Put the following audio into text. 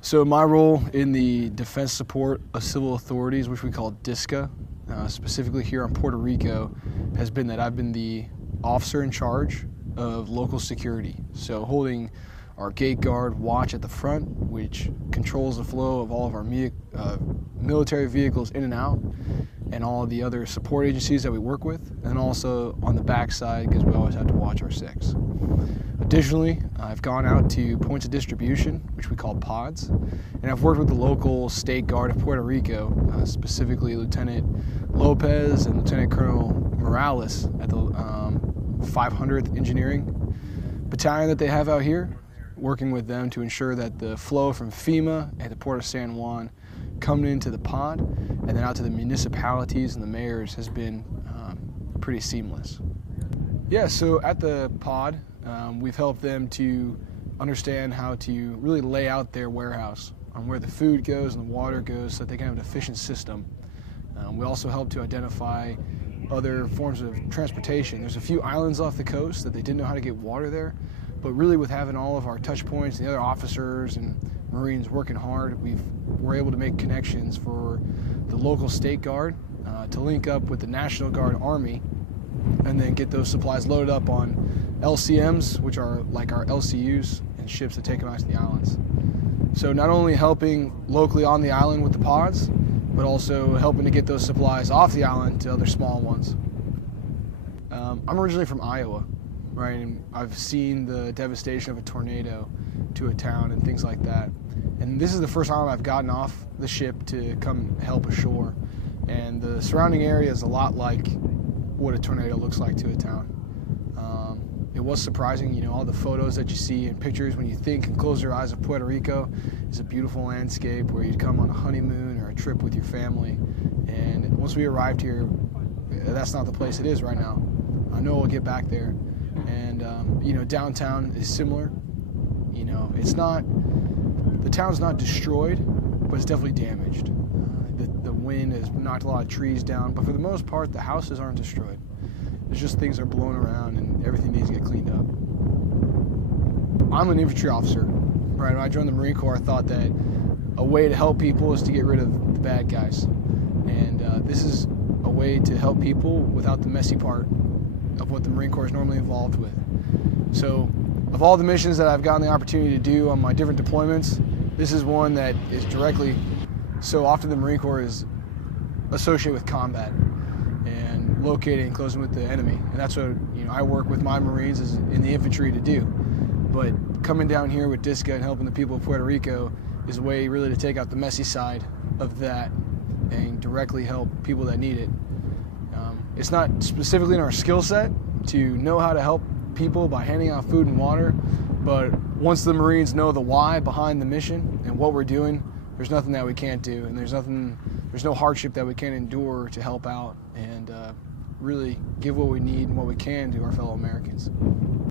So my role in the defense support of civil authorities, which we call DISCA, specifically here on Puerto Rico, has been that I've been the officer in charge of local security. So holding our gate guard watch at the front, which controls the flow of all of our military vehicles in and out, and all the other support agencies that we work with, and also on the back side, because we always have to watch our six. Additionally, I've gone out to points of distribution, which we call pods, and I've worked with the local State Guard of Puerto Rico, specifically Lieutenant Lopez and Lieutenant Colonel Morales at the 500th Engineering Battalion that they have out here, working with them to ensure that the flow from FEMA at the Port of San Juan coming into the pod and then out to the municipalities and the mayors has been pretty seamless. Yeah, so at the pod, we've helped them to understand how to really lay out their warehouse on where the food goes and the water goes so that they can have an efficient system. We also help to identify other forms of transportation. There's a few islands off the coast that they didn't know how to get water there, but really with having all of our touch points and the other officers and Marines working hard, we're able to make connections for the local State Guard to link up with the National Guard Army and then get those supplies loaded up on LCMs, which are like our LCUs, and ships that take them out to the islands. So not only helping locally on the island with the pods, but also helping to get those supplies off the island to other small ones. I'm originally from Iowa, right, and I've seen the devastation of a tornado to a town and things like that. And this is the first time I've gotten off the ship to come help ashore. And the surrounding area is a lot like what a tornado looks like to a town. It was surprising, you know, all the photos that you see and pictures when you think and close your eyes of Puerto Rico is a beautiful landscape where you'd come on a honeymoon or a trip with your family. And once we arrived here, that's not the place it is right now. I know we'll get back there. And, you know, downtown is similar. You know, the town's not destroyed, but it's definitely damaged. The wind has knocked a lot of trees down, but for the most part, the houses aren't destroyed. It's just things are blown around and everything needs to get cleaned up. I'm an infantry officer, right? When I joined the Marine Corps, I thought that a way to help people is to get rid of the bad guys. And this is a way to help people without the messy part of what the Marine Corps is normally involved with. So of all the missions that I've gotten the opportunity to do on my different deployments, this is one that is directly, so often the Marine Corps is associated with combat and locating and closing with the enemy. And that's what, you know, I work with my Marines is in the infantry to do. But coming down here with DISCA and helping the people of Puerto Rico is a way really to take out the messy side of that and directly help people that need it. It's not specifically in our skill set to know how to help people by handing out food and water, but once the Marines know the why behind the mission and what we're doing, there's nothing that we can't do, and there's no hardship that we can't endure to help out and really give what we need and what we can to our fellow Americans.